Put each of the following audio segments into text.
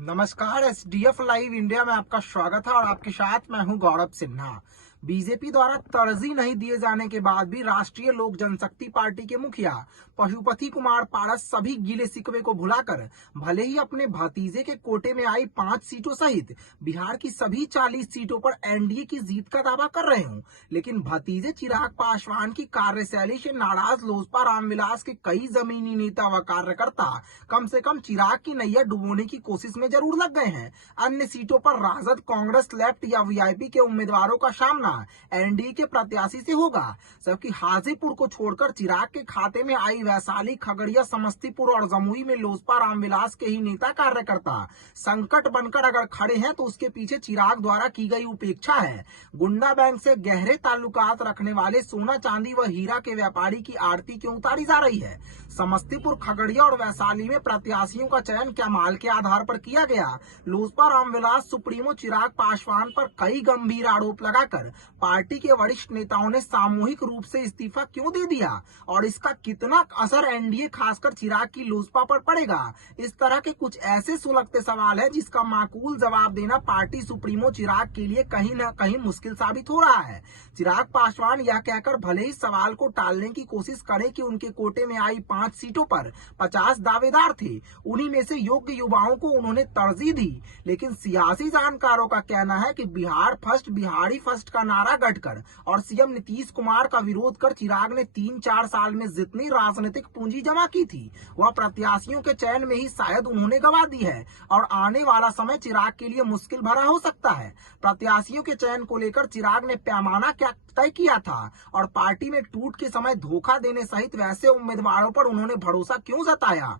नमस्कार। SDF live India में आपका स्वागत है और आपके साथ मैं हूं गौरव सिन्हा। बीजेपी द्वारा तरजीह नहीं दिए जाने के बाद भी राष्ट्रीय लोक जनशक्ति पार्टी के मुखिया पशुपति कुमार पारस सभी गिले शिकवे को भुलाकर भले ही अपने भतीजे के कोटे में आई 5 सीटों सहित बिहार की सभी 40 सीटों पर एनडीए की जीत का दावा कर रहे हूं, लेकिन भतीजे चिराग पासवान की कार्यशैली से नाराज लोजपा रामविलास के कई जमीनी नेता व कार्यकर्ता कम से कम चिराग की नैया डुबोने की कोशिश में जरूर लग गए हैं। अन्य सीटों पर राजद, कांग्रेस, लेफ्ट या वीआईपी के उम्मीदवारों का सामना एनडीए के प्रत्याशी से होगा, जबकि हाजीपुर को छोड़कर चिराग के खाते में आई वैशाली, खगड़िया, समस्तीपुर और जमुई में लोजपा रामविलास के ही नेता कार्यकर्ता संकट बनकर अगर खड़े हैं तो उसके पीछे चिराग द्वारा की गई उपेक्षा है। गुंडा बैंक से गहरे ताल्लुकात रखने वाले सोना, चांदी व हीरा के व्यापारी की आरती क्यों उतारी जा रही है? समस्तीपुर, खगड़िया और वैशाली में प्रत्याशियों का चयन क्या माल के आधार पर किया गया? लोजपा रामविलास सुप्रीमो चिराग पासवान पर कई गंभीर आरोप लगाकर पार्टी के वरिष्ठ नेताओं ने सामूहिक रूप से इस्तीफा क्यों दे दिया और इसका कितना असर एनडीए खासकर चिराग की लोजपा पर पड़ेगा? इस तरह के कुछ ऐसे सुलगते सवाल है जिसका माकूल जवाब देना पार्टी सुप्रीमो चिराग के लिए कहीं न कहीं मुश्किल साबित हो रहा है। चिराग पासवान यह कहकर भले ही सवाल को टालने की कोशिश करें कि उनके कोटे में आई 5 सीटों पर 50 दावेदार थे, उन्हीं में से योग्य युवाओं को उन्होंने तरजीह दी, लेकिन सियासी जानकारों का कहना है कि बिहार फर्स्ट, बिहारी फर्स्ट का नारा गढ़कर और सीएम नीतीश कुमार का विरोध कर चिराग ने 3-4 साल में जितनी राजनीतिक पूंजी जमा की थी वह प्रत्याशियों के चयन में ही शायद उन्होंने गवा दी है और आने वाला समय चिराग के लिए मुश्किल भरा हो सकता है। प्रत्याशियों के चयन को लेकर चिराग ने पैमाना क्या तय किया था और पार्टी में टूट के समय धोखा देने सहित वैसे उम्मीदवारों पर उन्होंने भरोसा क्यों जताया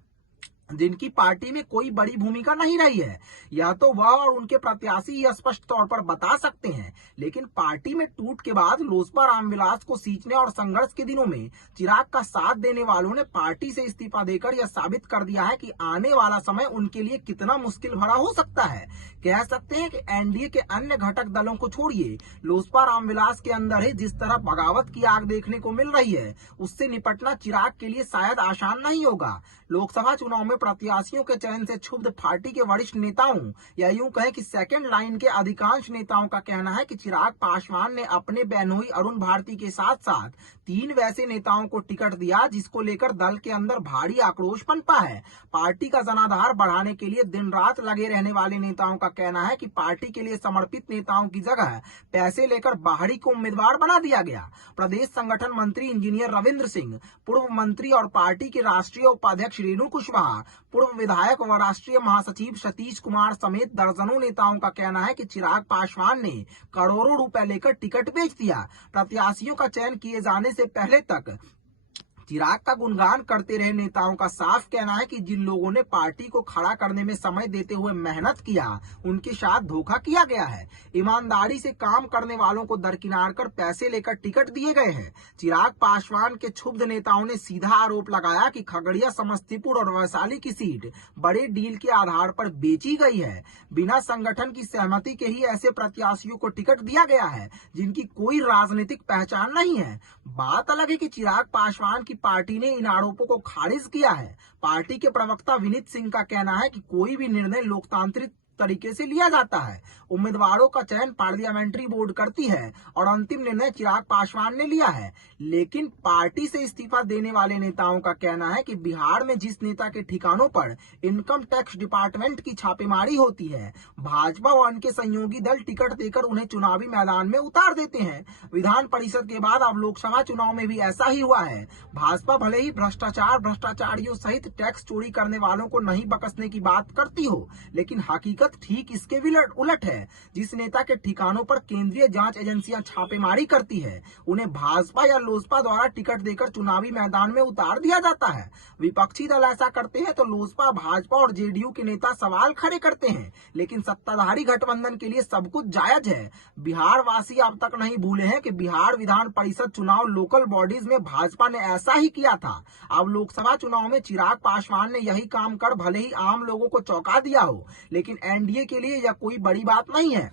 जिनकी पार्टी में कोई बड़ी भूमिका नहीं रही है? यह तो वह और उनके प्रत्याशी स्पष्ट तौर पर बता सकते हैं, लेकिन पार्टी में टूट के बाद लोजपा रामविलास को सींचने और संघर्ष के दिनों में चिराग का साथ देने वालों ने पार्टी से इस्तीफा देकर यह साबित कर दिया है कि आने वाला समय उनके लिए कितना मुश्किल भरा हो सकता है। कह सकते हैं कि एनडीए के अन्य घटक दलों को छोड़िए, लोजपा रामविलास के अंदर ही जिस तरह बगावत की आग देखने को मिल रही है उससे निपटना चिराग के लिए शायद आसान नहीं होगा। लोकसभा चुनाव में प्रत्याशियों के चयन से क्षुब्ध पार्टी के वरिष्ठ नेताओं या यूं कहें कि सेकंड लाइन के अधिकांश नेताओं का कहना है कि चिराग पासवान ने अपने बहनोई अरुण भारती के साथ साथ 3 वैसे नेताओं को टिकट दिया जिसको लेकर दल के अंदर भारी आक्रोश पनपा है। पार्टी का जनाधार बढ़ाने के लिए दिन रात लगे रहने वाले नेताओं का कहना है कि पार्टी के लिए समर्पित नेताओं की जगह पैसे लेकर बाहरी को उम्मीदवार बना दिया गया। प्रदेश संगठन मंत्री इंजीनियर रविंद्र सिंह, पूर्व मंत्री और पार्टी के राष्ट्रीय उपाध्यक्ष रेणु कुशवाहा, पूर्व विधायक व राष्ट्रीय महासचिव सतीश कुमार समेत दर्जनों नेताओं का कहना है कि चिराग पासवान ने करोड़ों रुपए लेकर टिकट बेच दिया। प्रत्याशियों का चयन किए जाने से पहले तक चिराग का गुणगान करते रहे नेताओं का साफ कहना है कि जिन लोगों ने पार्टी को खड़ा करने में समय देते हुए मेहनत किया उनके साथ धोखा किया गया है। ईमानदारी से काम करने वालों को दरकिनार कर पैसे लेकर टिकट दिए गए हैं। चिराग पासवान के क्षुब्ध नेताओं ने सीधा आरोप लगाया कि खगड़िया, समस्तीपुर और वैशाली की सीट बड़े डील के आधार पर बेची गई है। बिना संगठन की सहमति के ही ऐसे प्रत्याशियों को टिकट दिया गया है जिनकी कोई राजनीतिक पहचान नहीं है। बात अलग है कि चिराग पासवान की पार्टी ने इन आरोपों को खारिज किया है। पार्टी के प्रवक्ता विनीत सिंह का कहना है कि कोई भी निर्णय लोकतांत्रिक तरीके से लिया जाता है। उम्मीदवारों का चयन पार्लियामेंट्री बोर्ड करती है और अंतिम निर्णय चिराग पासवान ने लिया है, लेकिन पार्टी से इस्तीफा देने वाले नेताओं का कहना है कि बिहार में जिस नेता के ठिकानों पर इनकम टैक्स डिपार्टमेंट की छापेमारी होती है, भाजपा व उनके सहयोगी दल टिकट देकर उन्हें चुनावी मैदान में उतार देते हैं। विधान परिषद के बाद अब लोकसभा चुनाव में भी ऐसा ही हुआ है। भाजपा भले ही भ्रष्टाचारियों सहित टैक्स चोरी करने वालों को नहीं बख्शने की बात करती हो, लेकिन हकीकत ठीक इसके उलट है। जिस नेता के ठिकानों पर केंद्रीय जांच एजेंसियां छापेमारी करती है उन्हें भाजपा या लोजपा द्वारा टिकट देकर चुनावी मैदान में उतार दिया जाता है। विपक्षी दल ऐसा करते हैं तो लोजपा, भाजपा और जेडीयू के नेता सवाल खड़े करते हैं, लेकिन सत्ताधारी गठबंधन के लिए सब कुछ जायज है। बिहार वासी अब तक नहीं भूले हैं कि बिहार विधान परिषद चुनाव लोकल बॉडीज में भाजपा ने ऐसा ही किया था। अब लोकसभा चुनाव में चिराग पासवान ने यही काम कर भले ही आम लोगों को चौंका दिया हो, लेकिन एनडीए के लिए यह कोई बड़ी बात नहीं है।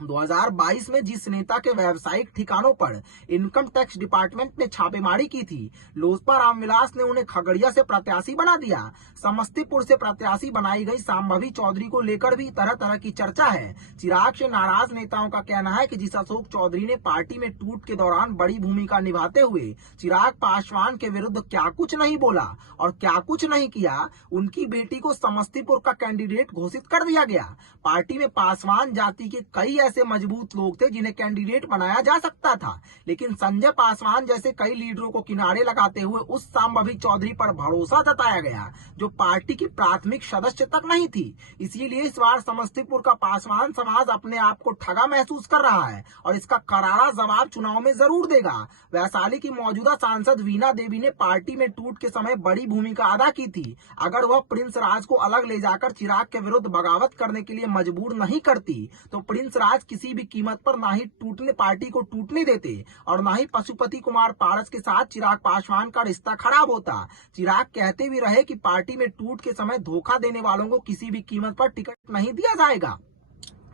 2022 में जिस नेता के व्यावसायिक ठिकानों पर इनकम टैक्स डिपार्टमेंट ने छापेमारी की थी, लोजपा रामविलास ने उन्हें खगड़िया से प्रत्याशी बना दिया। समस्तीपुर से प्रत्याशी बनाई गई शांभवी चौधरी को लेकर भी तरह तरह की चर्चा है। चिराग से नाराज नेताओं का कहना है कि जिस अशोक चौधरी ने पार्टी में टूट के दौरान बड़ी भूमिका निभाते हुए चिराग पासवान के विरुद्ध क्या कुछ नहीं बोला और क्या कुछ नहीं किया, उनकी बेटी को समस्तीपुर का कैंडिडेट घोषित कर दिया गया। पार्टी में पासवान जाति के कई ऐसे मजबूत लोग थे जिन्हें कैंडिडेट बनाया जा सकता था, लेकिन संजय पासवान जैसे कई लीडरों को किनारे लगाते हुए उस शांभवी चौधरी पर भरोसा जताया गया जो पार्टी की प्राथमिक सदस्य तक नहीं थी। इसीलिए इस बार समस्तीपुर का पासवान समाज अपने आप को ठगा महसूस कर रहा है और इसका करारा जवाब चुनाव में जरूर देगा। वैशाली की मौजूदा सांसद वीणा देवी ने पार्टी में टूट के समय बड़ी भूमिका अदा की थी। अगर वह प्रिंस राज को अलग ले जाकर चिराग के विरुद्ध बगावत करने के लिए मजबूर नहीं करती तो प्रिंस राज किसी भी कीमत पर ना ही पार्टी को टूटने देते और ना ही पशुपति कुमार पारस के साथ चिराग पासवान का रिश्ता खराब होता। चिराग कहते भी रहे कि पार्टी में टूट के समय धोखा देने वालों को किसी भी कीमत पर टिकट नहीं दिया जाएगा।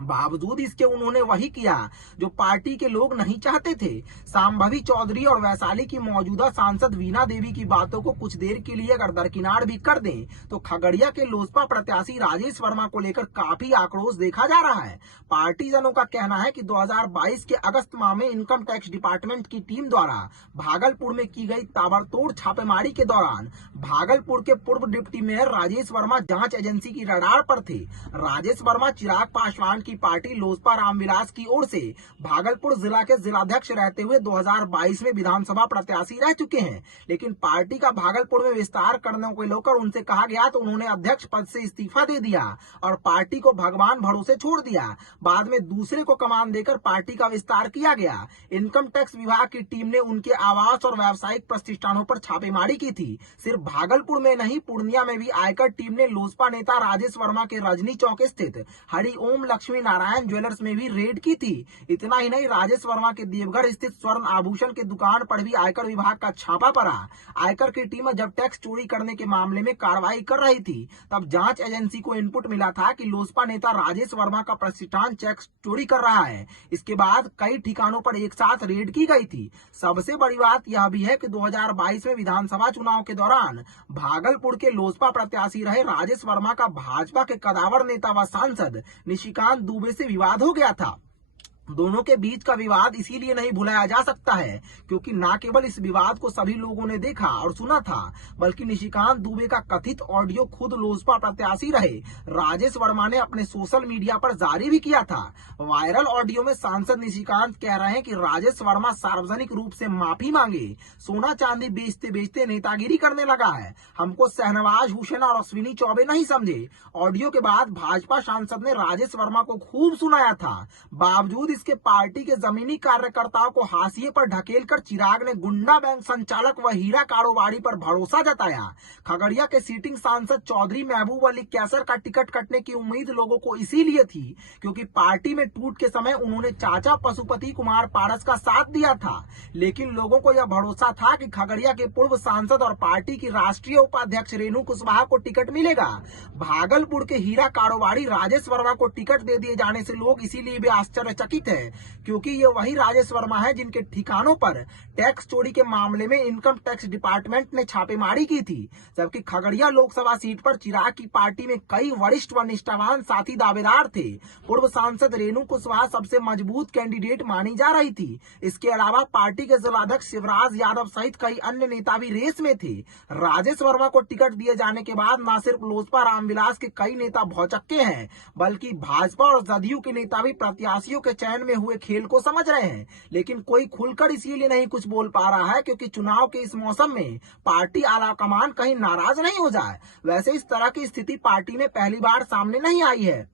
बावजूद इसके उन्होंने वही किया जो पार्टी के लोग नहीं चाहते थे। शांभवी चौधरी और वैशाली की मौजूदा सांसद वीणा देवी की बातों को कुछ देर के लिए अगर दरकिनार भी कर दें तो खगड़िया के लोजपा प्रत्याशी राजेश वर्मा को लेकर काफी आक्रोश देखा जा रहा है। पार्टीजनों का कहना है कि 2022 के अगस्त माह में इनकम टैक्स डिपार्टमेंट की टीम द्वारा भागलपुर में की गई ताबड़तोड़ छापेमारी के दौरान भागलपुर के पूर्व डिप्टी मेयर राजेश वर्मा जांच एजेंसी की रडार पर थे। राजेश वर्मा चिराग पासवान की पार्टी लोजपा रामविलास की ओर से भागलपुर जिला के जिलाध्यक्ष रहते हुए 2022 में विधानसभा प्रत्याशी रह चुके हैं, लेकिन पार्टी का भागलपुर में विस्तार करने को लेकर उनसे कहा गया तो उन्होंने अध्यक्ष पद से इस्तीफा दे दिया और पार्टी को भगवान भरोसे छोड़ दिया। बाद में दूसरे को कमान देकर पार्टी का विस्तार किया गया। इनकम टैक्स विभाग की टीम ने उनके आवास और व्यावसायिक प्रतिष्ठानों पर छापेमारी की थी। सिर्फ भागलपुर में नहीं, पूर्णिया में भी आयकर टीम ने लोजपा नेता राजेश वर्मा के रजनी चौक स्थित हरिओम लक्ष्मी नारायण ज्वेलर्स में भी रेड की थी। इतना ही नहीं, राजेश वर्मा के देवघर स्थित स्वर्ण आभूषण की दुकान पर भी आयकर विभाग का छापा पड़ा। आयकर की टीम जब टैक्स चोरी करने के मामले में कार्रवाई कर रही थी तब जांच एजेंसी को इनपुट मिला था कि लोजपा नेता राजेश वर्मा का प्रतिष्ठान टैक्स चोरी कर रहा है। इसके बाद कई ठिकानों पर एक साथ रेड की गई थी। सबसे बड़ी बात यह भी है कि 2022 में विधानसभा चुनाव के दौरान भागलपुर के लोजपा प्रत्याशी रहे राजेश वर्मा का भाजपा के कदावर नेता व सांसद निशिकांत दुबे से विवाद हो गया था। दोनों के बीच का विवाद इसीलिए नहीं भुलाया जा सकता है क्योंकि न केवल इस विवाद को सभी लोगों ने देखा और सुना था, बल्कि निशिकांत दुबे का कथित ऑडियो खुद लोजपा प्रत्याशी रहे राजेश वर्मा ने अपने सोशल मीडिया पर जारी भी किया था। वायरल ऑडियो में सांसद निशिकांत कह रहे हैं कि राजेश वर्मा सार्वजनिक रूप से माफी मांगे, सोना चांदी बेचते बेचते नेतागिरी करने लगा है, हमको शहनवाज हुसैन और अश्विनी चौबे नहीं समझे। ऑडियो के बाद भाजपा सांसद ने राजेश वर्मा को खूब सुनाया था। बावजूद इसके पार्टी के जमीनी कार्यकर्ताओं को हाशिए पर ढकेलकर चिराग ने गुंडा बैंक संचालक व हीरा कारोबारी पर भरोसा जताया। खगड़िया के सीटिंग सांसद चौधरी महबूब अली कैसर का टिकट कटने की उम्मीद लोगों को इसीलिए थी क्योंकि पार्टी में टूट के समय उन्होंने चाचा पशुपति कुमार पारस का साथ दिया था, लेकिन लोगों को यह भरोसा था कि खगड़िया के पूर्व सांसद और पार्टी की राष्ट्रीय उपाध्यक्ष रेणु कुशवाहा को टिकट मिलेगा। भागलपुर के हीरा कारोबारी राजेश वर्मा को टिकट दे दिए जाने से लोग इसीलिए भी आश्चर्यचकित है क्योंकि ये वही राजेश वर्मा है जिनके ठिकानों पर टैक्स चोरी के मामले में इनकम टैक्स डिपार्टमेंट ने छापेमारी की थी। जबकि खगड़िया लोकसभा सीट पर चिराग की पार्टी में कई वरिष्ठ व निष्ठावान साथी दावेदार थे। पूर्व सांसद रेणु कुशवाहा सबसे मजबूत कैंडिडेट मानी जा रही थी। इसके अलावा पार्टी के जिलाध्यक्ष शिवराज यादव सहित कई अन्य नेता भी रेस में थे। राजेश वर्मा को टिकट दिए जाने के बाद न सिर्फ लोजपा रामविलास के कई नेता भौचक्के हैं, बल्कि भाजपा और जदयू के नेता भी प्रत्याशियों के चयन में हुए खेल को समझ रहे हैं, लेकिन कोई खुलकर इसीलिए नहीं कुछ बोल पा रहा है क्योंकि चुनाव के इस मौसम में पार्टी आलाकमान कहीं नाराज नहीं हो जाए। वैसे इस तरह की स्थिति पार्टी में पहली बार सामने नहीं आई है।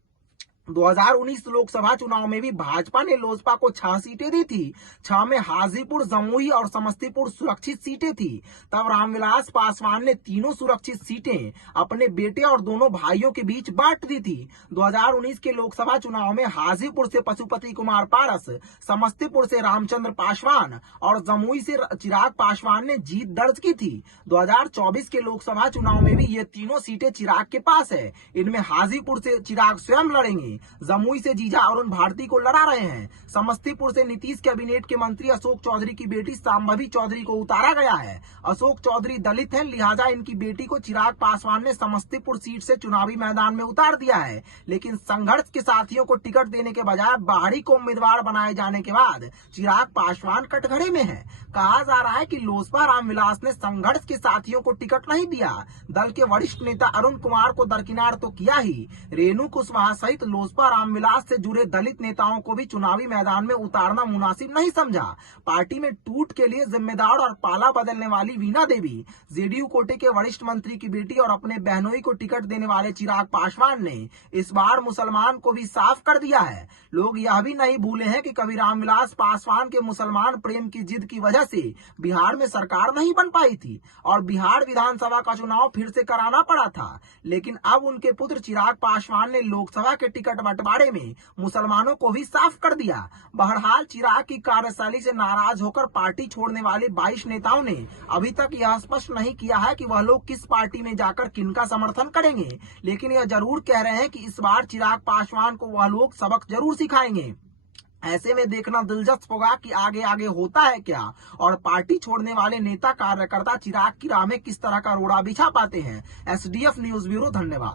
2019 लोकसभा चुनाव में भी भाजपा ने लोजपा को 6 सीटें दी थी। 6 में हाजीपुर, जमुई और समस्तीपुर सुरक्षित सीटें थी। तब रामविलास पासवान ने तीनों सुरक्षित सीटें अपने बेटे और दोनों भाइयों के बीच बांट दी थी। 2019 के लोकसभा चुनाव में हाजीपुर से पशुपति कुमार पारस, समस्तीपुर से रामचंद्र पासवान और जमुई से चिराग पासवान ने जीत दर्ज की थी। 2024 के लोकसभा चुनाव में भी ये तीनों सीटें चिराग के पास है। इनमें हाजीपुर से चिराग स्वयं लड़ेंगे। में जमुई से जीजा अरुण भारती को लड़ा रहे हैं। समस्तीपुर से नीतीश कैबिनेट के मंत्री अशोक चौधरी की बेटी शांभवी चौधरी को उतारा गया है। अशोक चौधरी दलित हैं, लिहाजा इनकी बेटी को चिराग पासवान ने समस्तीपुर सीट से चुनावी मैदान में उतार दिया है। लेकिन संघर्ष के साथियों को टिकट देने के बजाय बाहरी को उम्मीदवार बनाए जाने के बाद चिराग पासवान कटघरे में है। कहा जा रहा है कि लोजपा रामविलास ने संघर्ष के साथियों को टिकट नहीं दिया। दल के वरिष्ठ नेता अरुण कुमार को दरकिनार तो किया ही, रेणु कुशवाहा सहित लोजपा रामविलास से जुड़े दलित नेताओं को भी चुनावी मैदान में उतारना मुनासिब नहीं समझा। पार्टी में टूट के लिए जिम्मेदार और पाला बदलने वाली वीणा देवी, जेडीयू कोटे के वरिष्ठ मंत्री की बेटी और अपने बहनोई को टिकट देने वाले चिराग पासवान ने इस बार मुसलमान को भी साफ कर दिया है। लोग यह भी नहीं भूले हैं कि कभी रामविलास पासवान के मुसलमान प्रेम की जिद की वजह से बिहार में सरकार नहीं बन पाई थी और बिहार विधानसभा का चुनाव फिर से कराना पड़ा था। लेकिन अब उनके पुत्र चिराग पासवान ने लोकसभा के टिकट बंटवारे में मुसलमानों को भी साफ कर दिया। बहरहाल चिराग की कार्यशैली से नाराज होकर पार्टी छोड़ने वाले 22 नेताओं ने अभी तक यह स्पष्ट नहीं किया है कि वह लोग किस पार्टी में जाकर किनका समर्थन करेंगे, लेकिन यह जरूर कह रहे हैं कि इस बार चिराग पासवान को वह लोग सबक जरूर सिखाएंगे। ऐसे में देखना दिलचस्प होगा कि आगे आगे होता है क्या और पार्टी छोड़ने वाले नेता कार्यकर्ता चिराग की राह में किस तरह का रोड़ा बिछा पाते हैं। एसडीएफ न्यूज ब्यूरो, धन्यवाद।